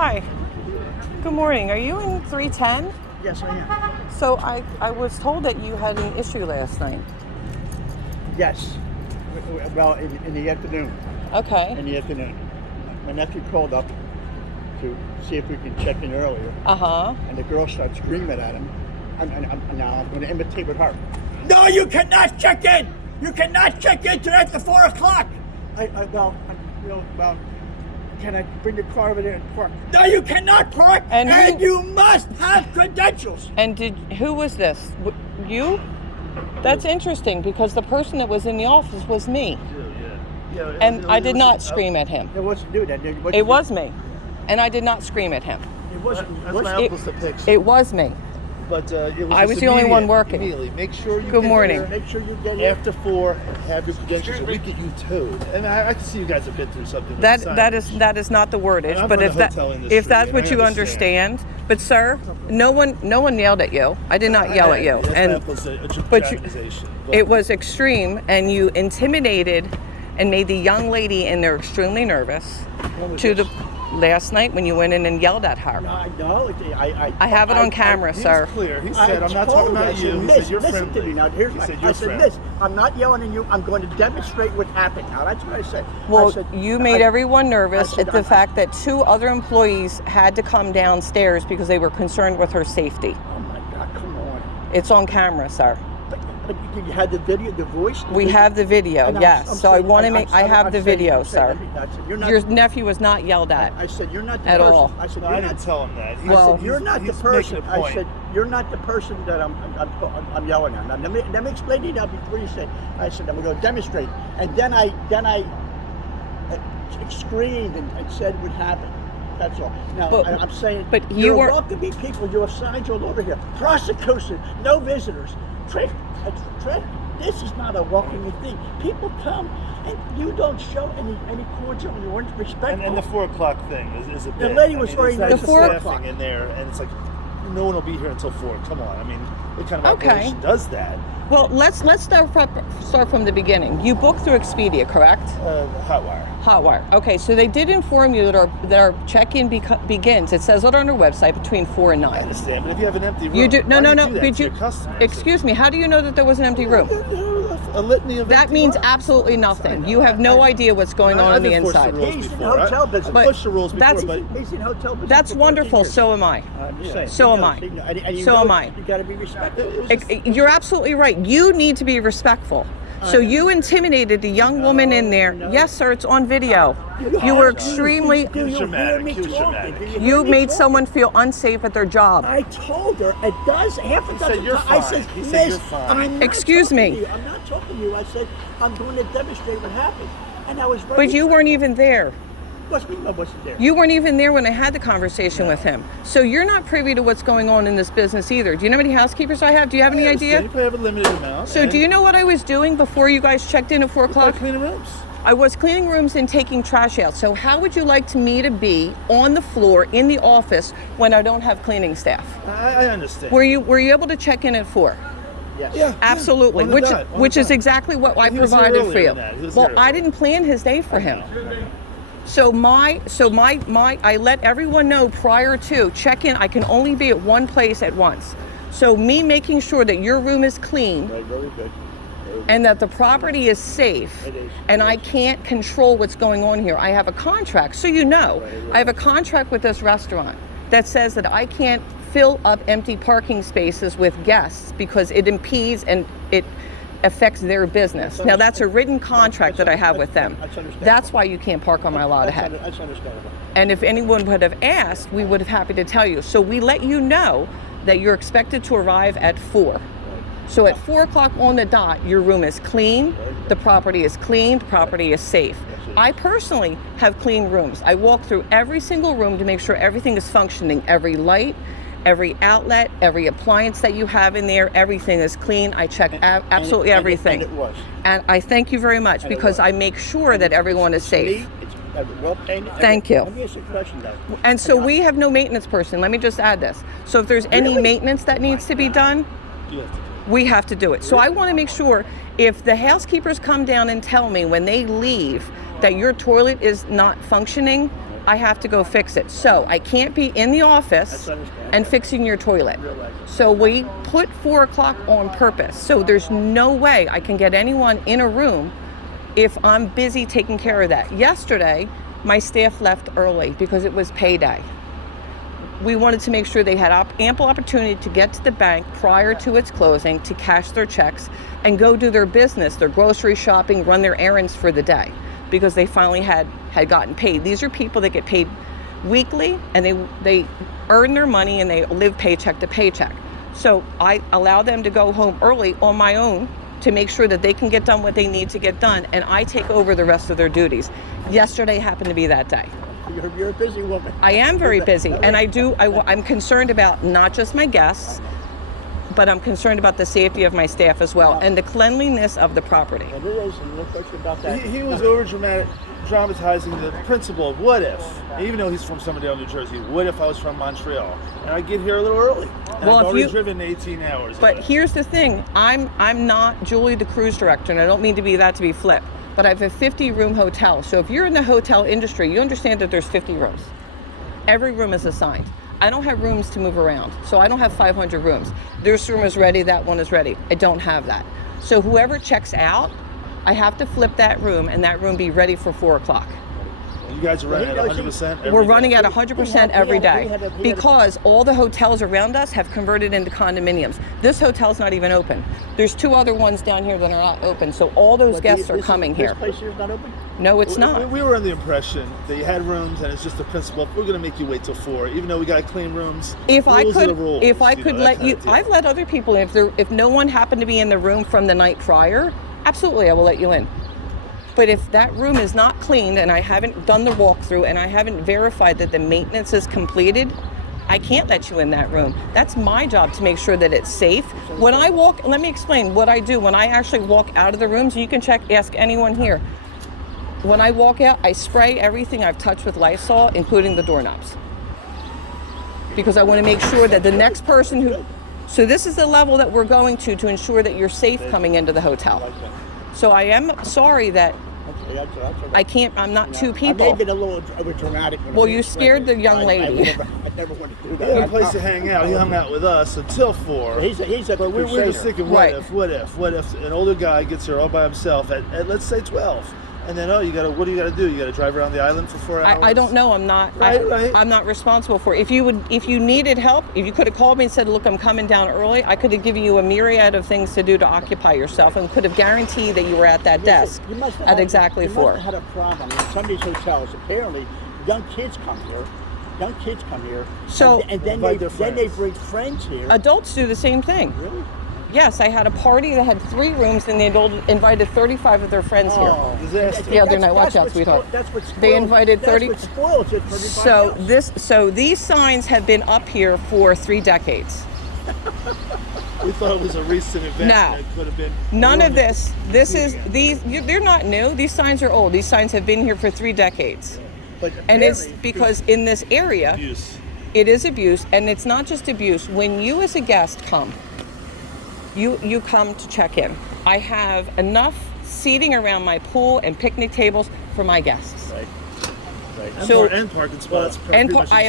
Hi. Good morning. Are you in 310? Yes, I am. So I was told that you had an issue last night. Yes. Well, in the afternoon. Okay. In the afternoon. My nephew called up to see if we can check in earlier. Uh-huh. And the girl starts screaming at him. Now I'm going to imitate with her. No, you cannot check in! You cannot check in till after 4 o'clock! Well, can I bring the car over there and park? No, you cannot park! And you must have credentials! And who was this? You? That's interesting because the person that was in the office was me. Yeah, And I did not scream at him. It wasn't do that. It was me. And I did not scream at him. It wasn't. That's my uncle's depiction. It was me. But I was the only one working. Immediately. Make sure you Good morning. Make sure you get here after 4. Have your credentials, or we get you towed. And I can see you guys have been through something. with That the is not the wordage. I'm But from if the hotel industry, if that's and what I you understand. understand, but sir, no one yelled at you. I did not yell at you. That's And my uncle's but dramatization. it was extreme, and you intimidated and made the young lady in there extremely nervous. Last night when you went in and yelled at her. No, I have it on camera, He sir. was clear. He said, I'm not talking about you. He said, you're listen friendly. to me now. I said, Miss, I'm not yelling at you. I'm going to demonstrate what happened. Now, that's what I said. Well, I said, you made everyone nervous said, at the fact that 2 other employees had to come downstairs because they were concerned with her safety. Oh, my God, come on. It's on camera, sir. But you had the video, the voice? We have the video, And yes. So I want to make, I have the video, sir. You're not, Your nephew was not yelled at. I said, you're not the at person. all. I said, No, I didn't tell him that. Well, you're not the he's person. making a point. I said, you're not the person that I'm yelling at. Now, let me explain to you now before you say. I said, I'm going to demonstrate. And then I screamed and said what happened. That's all. Now, But- I'm saying, but you you're weren't- welcoming people. You have signs all over here. Prosecution, no visitors. This is not a welcoming thing. People come and you don't show any cordial, you weren't respectful. And the 4 o'clock thing is a bit. The lady was wearing the the 4 o'clock in there, and it's like no one will be here until 4. Come on, I mean, what kind of Okay. operation does that? Well, let's start from the beginning. You booked through Expedia, correct? Hotwire. Hotwire. Okay, so they did inform you that our check-in begins. It says it on our website between 4 and I 9. understand, but if you have an empty room, You do why no. do you do that But to your customers? excuse me. How do you know that there was an empty room? A litany of That empty means rooms. absolutely nothing. You have no idea what's going on I've the enforced inside. the rules He's in before. hotel business. I've But pushed the rules before, that's- but He's in hotel business. That's for 14 wonderful. years. So am I. I'm just saying. So am I. And you So know am I. You got to be respectful. it was just, You're absolutely right. You need to be respectful. So you intimidated the young woman in there. no. Yes, sir. It's on video. You were extremely. Do you hear dramatic. me He was talking? dramatic. Do hear You me made talking? someone feel unsafe at their job. I told her it does half a dozen you're times. I fine. said, He said Miss, you're fine. I'm not Excuse talking me. to you. I'm not talking to you. I said I'm going to demonstrate what happened, and I was very. But you weren't even there. What's me? I wasn't there. You weren't even there when I had the conversation with him. So you're not privy to what's going on in this business either. Do you know how many housekeepers I have? Do you have any idea? You probably have a limited amount. So do you know what I was doing before you guys checked in at 4 o'clock? cleaning rooms? I was cleaning rooms and taking trash out. So how would you like me to be on the floor in the office when I don't have cleaning staff? I understand. Were you able to check in at 4? Yes. Yeah. Absolutely, on the which dot, on which the is dot. exactly what I He was here provided for earlier you. than that. He was Well, here I earlier. didn't plan his day for him. So my I let everyone know prior to check in. I can only be at one place at once. So me making sure that your room is clean Right, very good. and that the property is safe, It is. and I can't control what's going on here. I have a contract, so you know. I have a contract with this restaurant that says that I can't fill up empty parking spaces with guests because it impedes and it affects their business. Now that's a written contract that I have with them. That's understandable. That's why you can't park on my lot ahead. That's understandable. And if anyone would have asked, we would have happy to tell you. So we let you know that you're expected to arrive at 4. So at 4 o'clock on the dot, your room is clean, the property is clean, the property is safe. I personally have clean rooms. I walk through every single room to make sure everything is functioning. Every light, every outlet, every appliance that you have in there, everything is clean. I check absolutely everything. And it was. And I thank you very much because I make sure that everyone is safe. It's well painted. Thank you. Let me ask you a question, though. And so we have no maintenance person. Let me just add this. So if there's any Really? maintenance that needs to be done, You have to do it. we have to do it. So I want to make sure if the housekeepers come down and tell me when they leave that your toilet is not functioning, I have to go fix it. So I can't be in the office and fixing your toilet. So we put 4 o'clock on purpose. So there's no way I can get anyone in a room if I'm busy taking care of that. Yesterday, my staff left early because it was payday. We wanted to make sure they had ample opportunity to get to the bank prior to its closing to cash their checks and go do their business, their grocery shopping, run their errands for the day, because they finally had gotten paid. These are people that get paid weekly, and they earn their money and they live paycheck to paycheck. So I allow them to go home early on my own to make sure that they can get done what they need to get done, and I take over the rest of their duties. Yesterday happened to be that day. You're a busy woman. I am very busy, and I'm concerned about not just my guests, but I'm concerned about the safety of my staff as well, and the cleanliness of the property. It is, and no question about that. He was dramatizing the principle of what if, even though he's from Somerdale, New Jersey, what if I was from Montreal and I get here a little early? And Well, I've if already you- driven 18 hours. But here's the thing, I'm not Julie, the cruise director, and I don't mean to be flip, but I have a 50-room hotel. So if you're in the hotel industry, you understand that there's 50 rooms. Every room is assigned. I don't have rooms to move around, so I don't have 500 rooms. This room is ready, that one is ready. I don't have that. So whoever checks out, I have to flip that room, and that room be ready for 4 o'clock. You guys are running at 100%? We're running at 100% every day because all the hotels around us have converted into condominiums. This hotel's not even open. There's 2 other ones down here that are not open, so all those guests are coming here. This place here's not open? No, it's not. We were under the impression that you had rooms, and it's just the principle. We're going to make you wait till 4, even though we got to clean rooms. If I Rules are the could, rules, if I you could know, that let kind you, of deal. I've let other people in. If no one happened to be in the room from the night prior, absolutely, I will let you in. But if that room is not cleaned and I haven't done the walkthrough and I haven't verified that the maintenance is completed, I can't let you in that room. That's my job to make sure that it's safe. When I walk, let me explain what I do. When I actually walk out of the rooms, you can ask anyone here. When I walk out, I spray everything I've touched with Lysol, including the doorknobs. Because I want to make sure that the next person who, so this is the level that we're going to ensure that you're safe coming into the hotel. So I am sorry that I can't, I'm not 2 I may people. have been a little dramatic. Well, you scared the young lady. I never want to do He had a that. place to hang out. He hung out with us until 4. He's at But the we're just Crusader. thinking, Right. what if an older guy gets here all by himself at let's say 12, and then what do you got to do? You got to drive around the island for 4 hours? I don't know. I'm not. Right. I'm not responsible for it. If you needed help, if you could have called me and said, "Look, I'm coming down early," I could have given you a myriad of things to do to occupy yourself, and could have guaranteed that you were at that desk You must have at had- exactly you 4. must have had a problem in some of these hotels. Apparently, young kids come here. So- and then Invite their they friends. bring friends here. Adults do the same thing. Really? Yes, I had a party that had 3 rooms, and they invited 35 of their friends here. Disaster. The other night, watch That's out, what sweetheart. That's what spoils, They invited 30 That's what spoils it for everybody else. So these signs have been up here for 3 decades. We thought it was a recent event. No. It could have been. None of this. They're not new. These signs are old. These signs have been here for 3 decades. But And it's apparently- because in this area, Abuse. it is abuse, and it's not just abuse. When you as a guest come, you come to check in. I have enough seating around my pool and picnic tables for my guests. Right. So- And parking spots. And pretty much I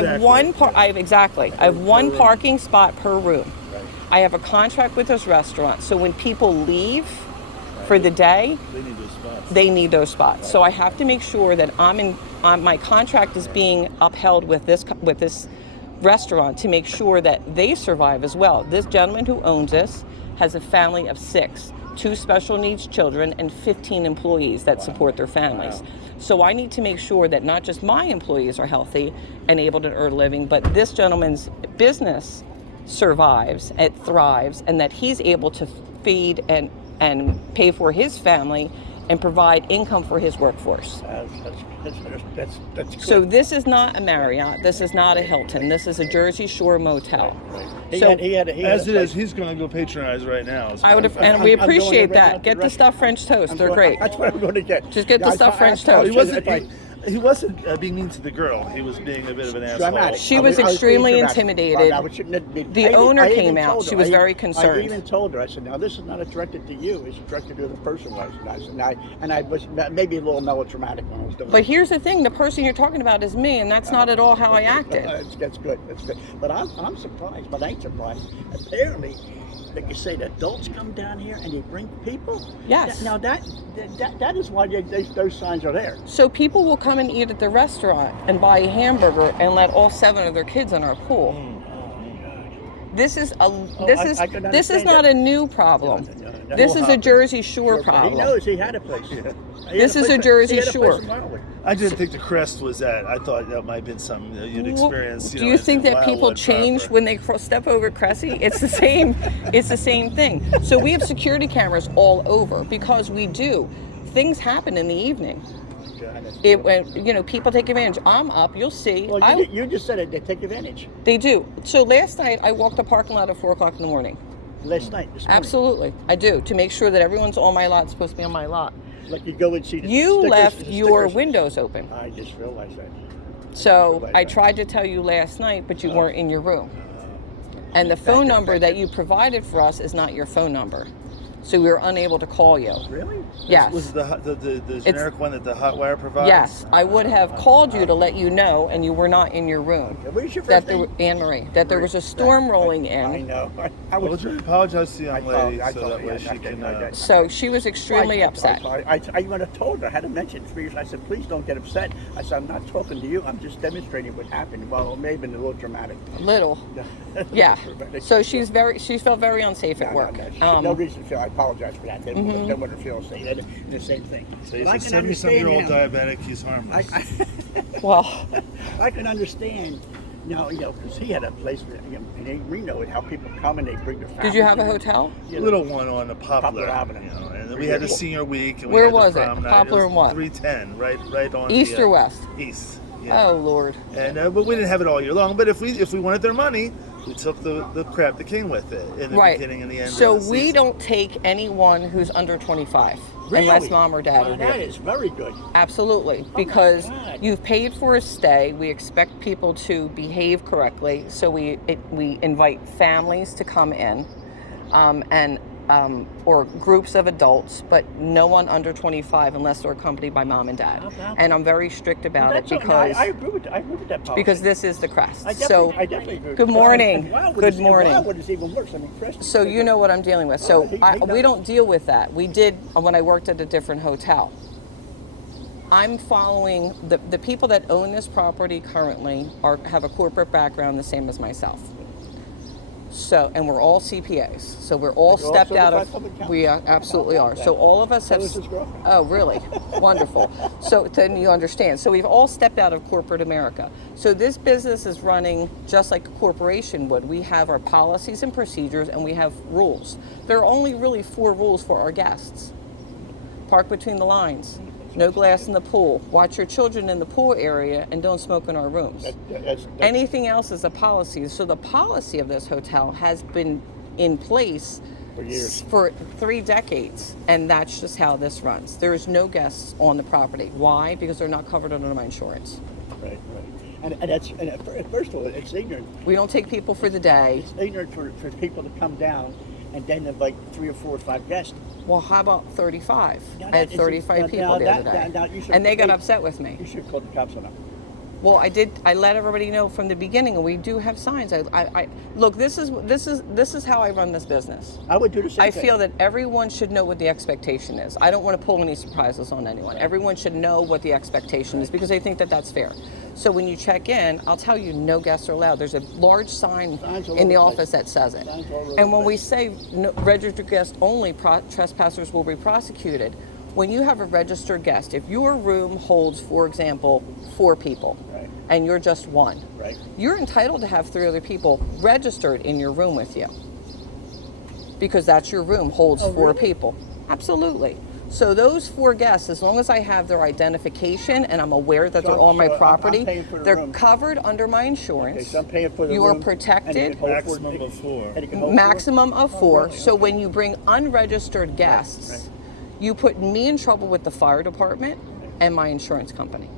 have exactly. I have one parking spot per room. I have a contract with this restaurant, so when people leave for the day, They need those spots. they need those spots. So I have to make sure that my contract is being upheld with this restaurant to make sure that they survive as well. This gentleman who owns this has a family of 6, 2 special needs children, and 15 employees that support their families. So I need to make sure that not just my employees are healthy and able to earn a living, but this gentleman's business survives, it thrives, and that he's able to feed and pay for his family and provide income for his workforce. That's good. So this is not a Marriott, this is not a Hilton, this is a Jersey Shore motel. He So had As a it is, place- he's going to go patronize right now. I would, and we I'm going appreciate right now that. to Get the the stuffed French toast, I'm they're going- great. That's what I'm going to get. Just get the Yeah, stuffed French I- I- toast. He wasn't. I- He wasn't being mean to the girl. He was being a bit of an So I'm asshole. not- She I was I extremely being intimidated. dramatic. I shouldn't have been- The I even- owner I even came out. told her. She was I very even- concerned. I even told her. I said, "Now this is not directed to you. It's directed to who the person was." And I was maybe a little melodramatic when I was doing But it. here's the thing: the person you're talking about is me, and that's not at all how I acted. That's good. That's good. But I'm surprised. But I ain't surprised. Apparently, like you say, the adults come down here and they bring people. Yes. Now that is why those signs are there. So people will come and eat at the restaurant and buy a hamburger and let all 7 of their kids in our pool. This is I can this is understand not that. a new problem. No. This is a happened. Jersey Shore He problem. knows he had a place. This is a Jersey Shore. I didn't think the crest was that. I thought that might have been something that you'd experienced. Do you think that people change when they step over Cressy? It's the same. It's the same thing. So we have security cameras all over because we do. Things happen in the evening. People take advantage. I'm up. You'll see. Well, you just said it. They take advantage. They do. So last night I walked the parking lot at 4:00 in the morning. Last night, this morning. Absolutely, I do, to make sure that everyone's on my lot. Supposed to be on my lot. Like you go and see the You stickers, left the your stickers. windows open. I just realized that. So I tried to tell you last night, but you weren't in your room. And the phone number that you provided for us is not your phone number. So we were unable to call you. Really? Yes. Was the generic one that the hot wire provides? Yes, I would have called you to let you know, and you were not in your room. What is your That first there, name? Anne Marie, that there was a storm rolling I in. know. I Well, was. would you apologize to the young lady I so told that her, way yeah, she I can... did. So she was extremely upset. I even have told her. I had to mention it 3 years. I said, please don't get upset. I said, I'm not talking to you. I'm just demonstrating what happened. Well, it may have been a little dramatic. Little. Yeah. So she felt very unsafe at work. No reason to feel. I apologize for that. Don't want her to feel safe. The same thing. So he's But I a can 70-something-year-old understand diabetic. He's harmless. Well, I can understand now, because he had a place in Reno, how people come and they bring their families. did you have a in. hotel? A little one on the Poplar Avenue. and then we had the senior week. And Where we had was the it? prom night. Poplar It was and what? 310, right on East the, or west? East. Yeah. Oh Lord. And but we didn't have it all year long. But if we wanted their money, we took the crap that came with it in the Right. beginning and the end. So of the we season. don't take anyone who's under 25 Really? unless mom or dad Well, are that here. is very good. Absolutely, because God. you've paid for a stay. We expect people to behave correctly, so we invite families to come in, or groups of adults, but no one under 25 unless they're accompanied by mom and dad. Okay. And I'm very strict about it That's okay. because I agree with that policy. because this is the crest. I So definitely agree. good morning. And Wildwood Good is- morning. Wildwood is even worse. I mean, Preston. So you know what I'm dealing with. So He we knows. don't deal with that. We did when I worked at a different hotel. I'm following the people that own this property currently have a corporate background the same as myself. So, and we're all CPAs. So we're all You're all stepped out certified of. public accountants? We absolutely are. So all of us have. is his girlfriend. Oh, really? Wonderful. So then you understand. So we've all stepped out of corporate America. So this business is running just like a corporation would. We have our policies and procedures, and we have rules. There are only really 4 rules for our guests. Park between the lines. No glass in the pool. Watch your children in the pool area, and don't smoke in our rooms. That's Anything else is a policy. So the policy of this hotel has been in place For years. for 3 decades, and that's just how this runs. There is no guests on the property. Why? Because they're not covered under my insurance. right. And first of all, it's ignorant. We don't take people for the day. It's ignorant for people to come down and then invite 3 or 4 or 5 guests. Well, how about 35? Now I had that is- 35 now people the other that- day, now you should- and they got upset with me. You should call the cops on them. Well, I did. I let everybody know from the beginning, and we do have signs. I look. This is how I run this business. I would do the same I thing. feel that everyone should know what the expectation is. I don't want to pull any surprises on anyone. Everyone should know what the expectation is because I think that that's fair. So when you check in, I'll tell you no guests are allowed. There's a large sign Signs all in the over the office that says it. Signs all over And the when we place. say no, registered guests only, trespassers will be prosecuted. When you have a registered guest, if your room holds, for example, 4 people, Right. and you're just 1, Right. you're entitled to have 3 other people registered in your room with you because that's your room holds Oh, 4 really? people. Absolutely. So those 4 guests, as long as I have their identification and I'm aware that they're on my So I'm property, paying for the they're room. covered under my Okay, insurance. so I'm paying for the You are room, protected. and it can hold Maximum of 4. and it can hold Maximum of 4. really? So when you bring unregistered guests, right. you put me in trouble with the fire department and my insurance company.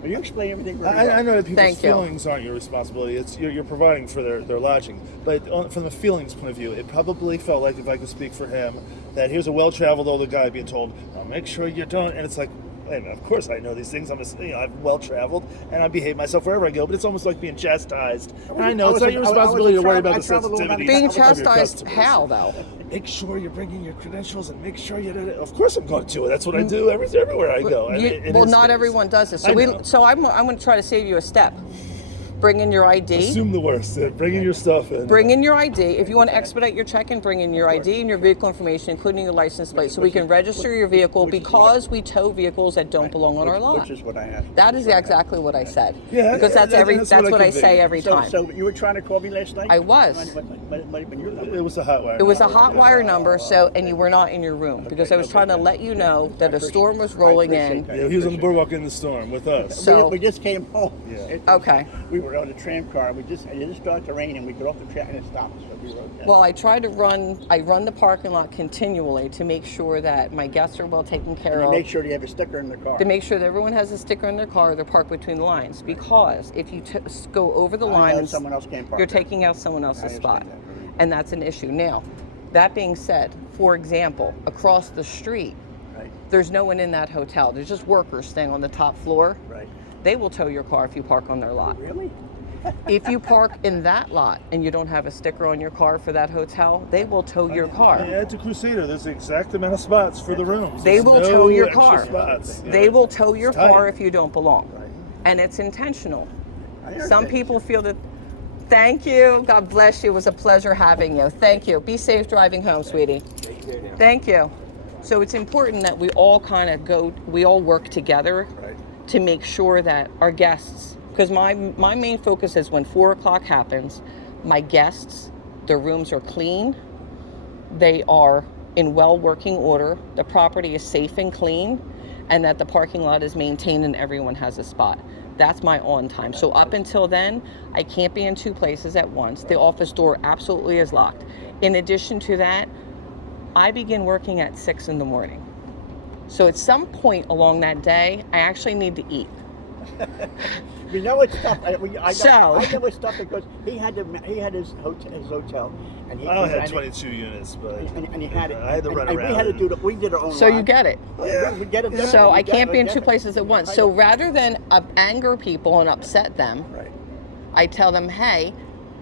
Well, you explain everything very well. I know that people's Thank you. feelings aren't your responsibility. It's you're providing for their lodging. But from the feelings point of view, it probably felt like, if I could speak for him, that here's a well-traveled older guy being told, "Well, make sure you don't." And it's like, and of course I know these things. I'm well-traveled and I behave myself wherever I go. But it's almost like being chastised. And I know it's not your responsibility to worry about the sensitivity. Being chastised how, though? Make sure you're bringing your credentials and make sure you did it. Of course I'm going to. That's what I do everywhere I go. Well, not everyone does this. So I'm going to try to save you a step. Bring in your ID. Assume the worst. Bring in your stuff in. Bring in your ID. If you want to expedite your check-in, bring in your ID and your vehicle information, including your license plate, so we can register your vehicle, because we tow vehicles that don't belong on our lot. Which is what I asked. That is exactly what I said. Yeah, because that's what I say every time. So you were trying to call me last night? I was. It was a hot wire. It was a hot wire number, and you were not in your room, because I was trying to let you know that a storm was rolling in. Yeah, he was on the boardwalk in the storm with us. So we just came home. Yeah. Okay. We were on a tram car. It just started to rain, and we got off the track and it stopped. So we were okay. Well, I run the parking lot continually to make sure that my guests are well taken care of. Make sure you have a sticker in the car. To make sure that everyone has a sticker in their car, they're parked between the lines. Because if you go over the lines, someone else can't park you're there. taking out someone else's spot. that. And that's an issue. Now, that being said, for example, across the street, Right. there's no one in that hotel. There's just workers staying on the top floor. Right. They will tow your car if you park on their lot. Really? If you park in that lot and you don't have a sticker on your car for that hotel, they will tow your car. Yeah, it's a Crusader. There's the exact amount of spots for the rooms. They There's will no tow your extra car. Spots. They will tow your tight. car if you don't belong. Right. And it's intentional. I Some understand. people feel that. Thank you. God bless you. It was a pleasure having you. Thank you. Be safe driving home, sweetie. Thank you. So it's important that we all we all work together to make sure that our guests, because my main focus is when 4 o'clock happens, my guests, their rooms are clean, they are in well working order, the property is safe and clean, and that the parking lot is maintained and everyone has a spot. That's my on time. So up until then, I can't be in two places at once. The office door absolutely is locked. In addition to that, I begin working at 6 in the morning. So at some point along that day, I actually need to eat. You know it's tough. I know it's tough because he had his hotel, and I only had 22 units, but and he had it. I had to run and around. we did our own. So you get it. We get it. So I can't be in two places at once. So rather than anger people and upset them, Right. I tell them, hey,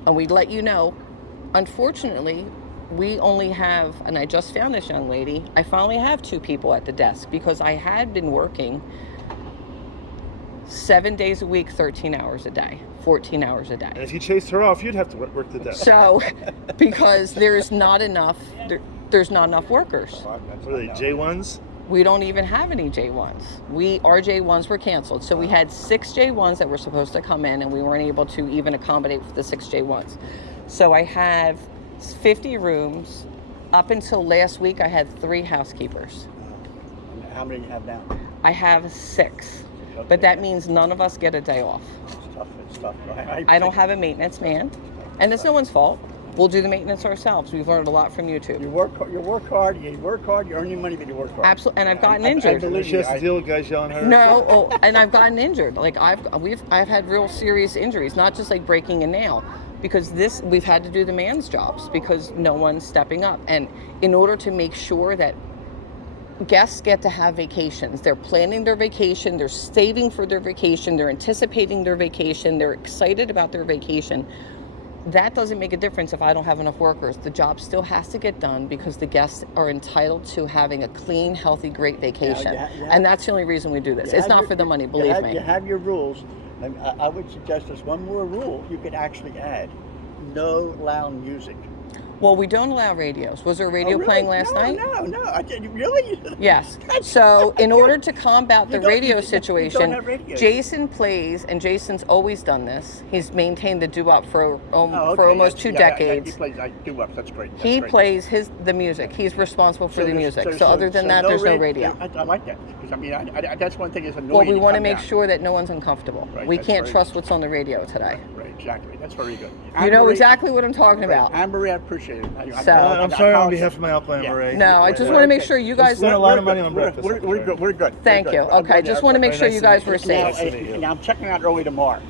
and we let you know, unfortunately, we only have, and I just found this young lady, I finally have 2 people at the desk because I had been working 7 days a week, 13 hours a day, 14 hours a And day. if you chased her off, you'd have to work the desk. So, because there's not enough workers. What are they, J1s? We don't even have any J1s. Our J1s were canceled. So we had 6 J1s that were supposed to come in, and we weren't able to even accommodate for the 6 J1s. So I have 50 rooms. Up until last week, I had 3 housekeepers. And how many do you have now? I have 6. But that means none of us get a day off. It's tough. I don't have a maintenance man, and it's no one's fault. We'll do the maintenance ourselves. We've learned a lot from YouTube. You work hard, you earn your money, but you work hard. Absolutely, and I've gotten I injured. believe She has to deal with guys yelling at her. No, and I've gotten injured. Like I've had real serious injuries, not just like breaking a nail, because we've had to do the man's jobs because no one's stepping up. And in order to make sure that guests get to have vacations, they're planning their vacation, they're saving for their vacation, they're anticipating their vacation, they're excited about their vacation. That doesn't make a difference if I don't have enough workers. The job still has to get done because the guests are entitled to having a clean, healthy, great vacation. And that's the only reason we do this. It's not for the money, believe me. You have your rules, and I would suggest there's one more rule you could actually add. No loud music. Well, we don't allow radios. Was there a radio playing last night? No. I didn't really. Yes. So in order to combat the radio you situation, don't have radios. Jason plays, and Jason's always done this. He's maintained the doo-wop for Okay. almost 2 decades. He plays doo-wop. That's great. He plays the music. He's responsible for the music. So other than that, there's no radio. I like that because I mean, that's one thing that's annoying. Well, we want to come make down. sure that no one's uncomfortable. Right, We that's can't very trust what's on the radio today. Right. Exactly. That's very good. You know Anne-Marie- exactly what I'm talking about. Anne-Marie, I appreciate it. So- I'm sorry on behalf of my outline, Marie. No, I just want to make sure you guys. spent a lot of money on breakfast. We're good. We're good. Thank We're you. good. I'm Okay, good. just want to make Very sure nice you to guys meet were you. Now, safe. Nice to meet you. now I'm checking out early tomorrow.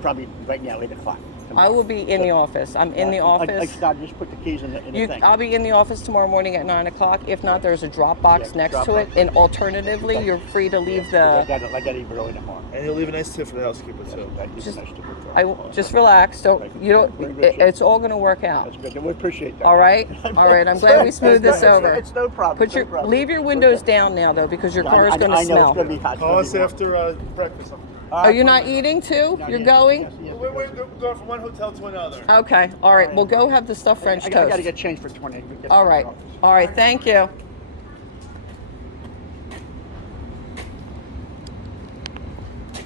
Probably right now, 8 o'clock. I will be in the office. I'm in the office. Scott, just put the keys in the thing. I'll be in the office tomorrow morning at 9 o'clock. If not, there's a drop box Yeah, next drop to it. box. And alternatively, you're free to leave I the. got to leave early tomorrow. And you'll leave a nice tip for the housekeeper too. Just- Nice to meet you. Just relax. Don't you don't. We're in good shape. It's all going to work out. That's good. We appreciate that. All right. All right. I'm glad we smoothed this over. It's no problem. Put your no problem. leave your windows down now though, because your I- car is I- going to I know smell. it's going to be hot. It's Call gonna us be warm. after breakfast. Are you not eating too? Not You're yet. going? Yes, yes, We're yes. going from one hotel to another. Okay. All right. Well, go have the stuffed French I got to toast. get changed for 20. All right. All right. Thank you.